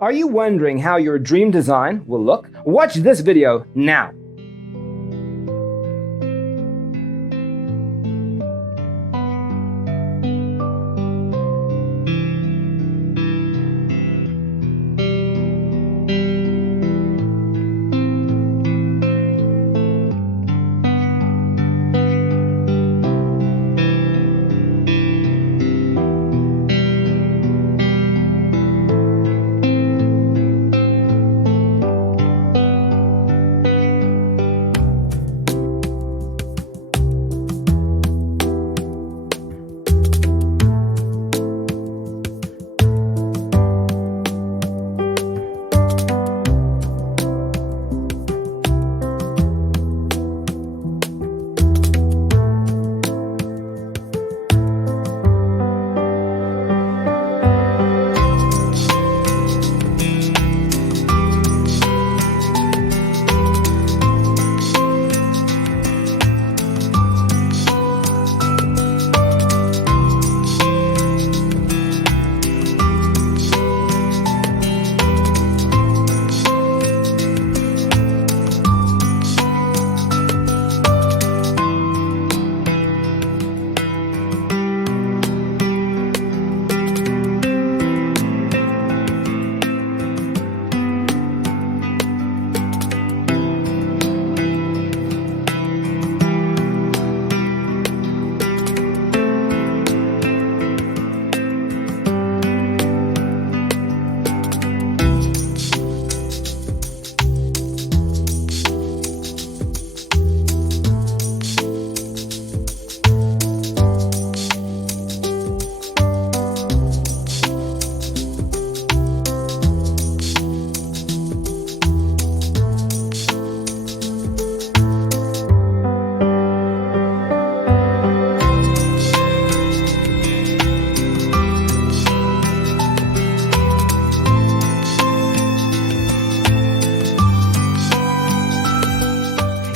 Are you wondering how your dream design will look? Watch this video now.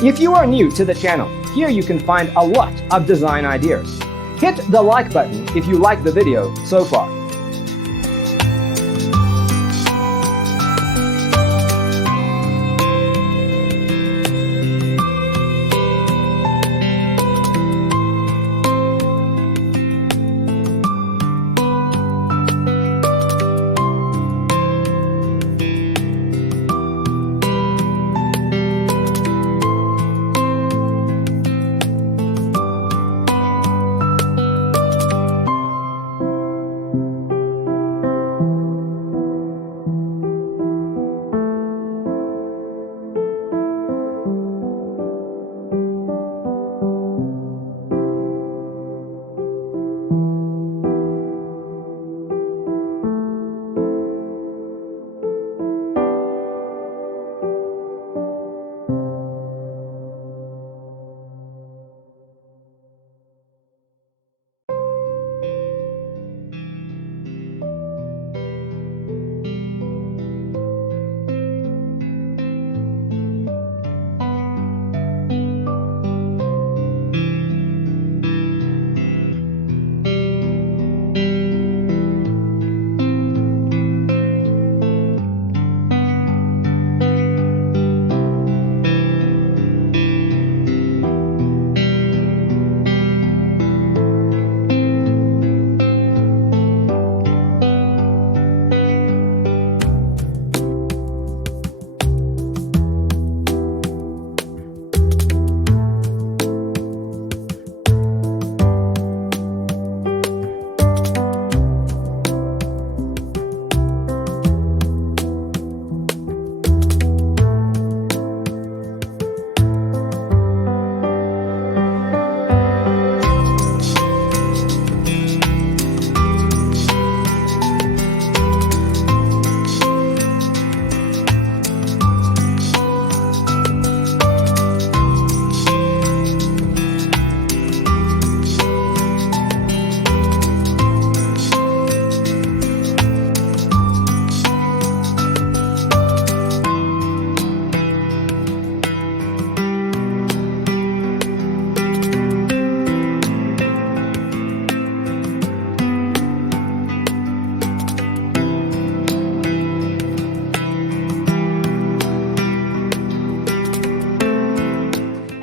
If you are new to the channel, here you can find a lot of design ideas. Hit the like button if you like the video so far.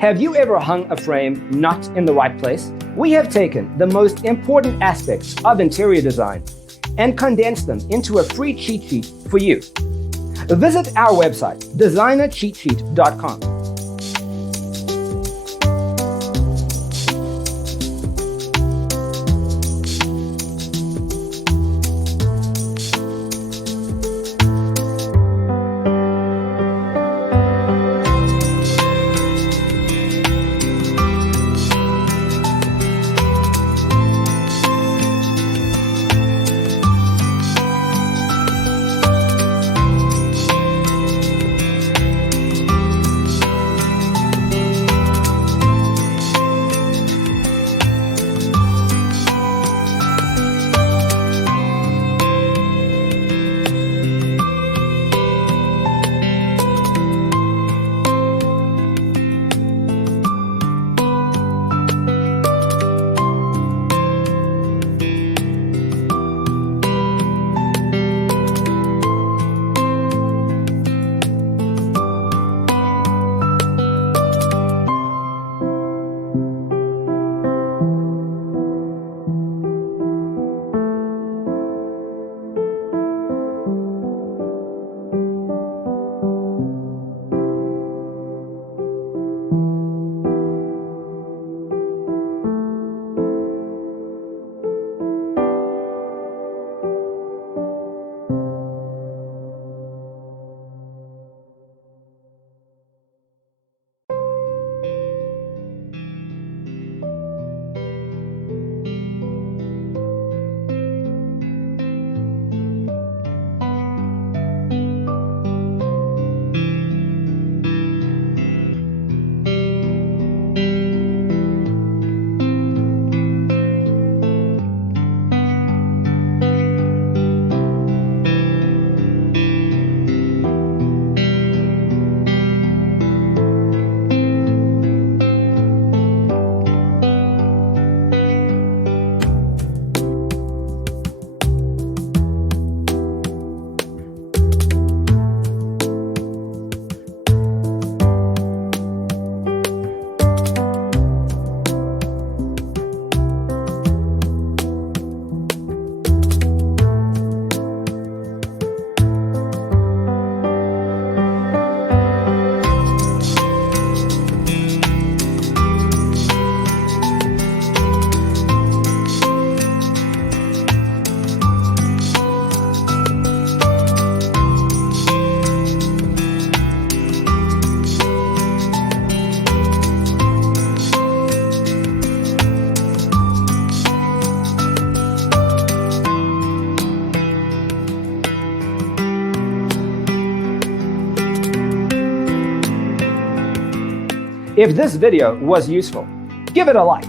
Have you ever hung a frame not in the right place? We have taken the most important aspects of interior design and condensed them into a free cheat sheet for you. Visit our website, designercheatsheet.com. If this video was useful, give it a like.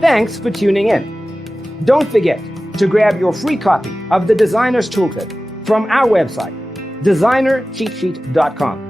Thanks for tuning in. Don't forget to grab your free copy of the Designer's Toolkit from our website, designercheatsheet.com.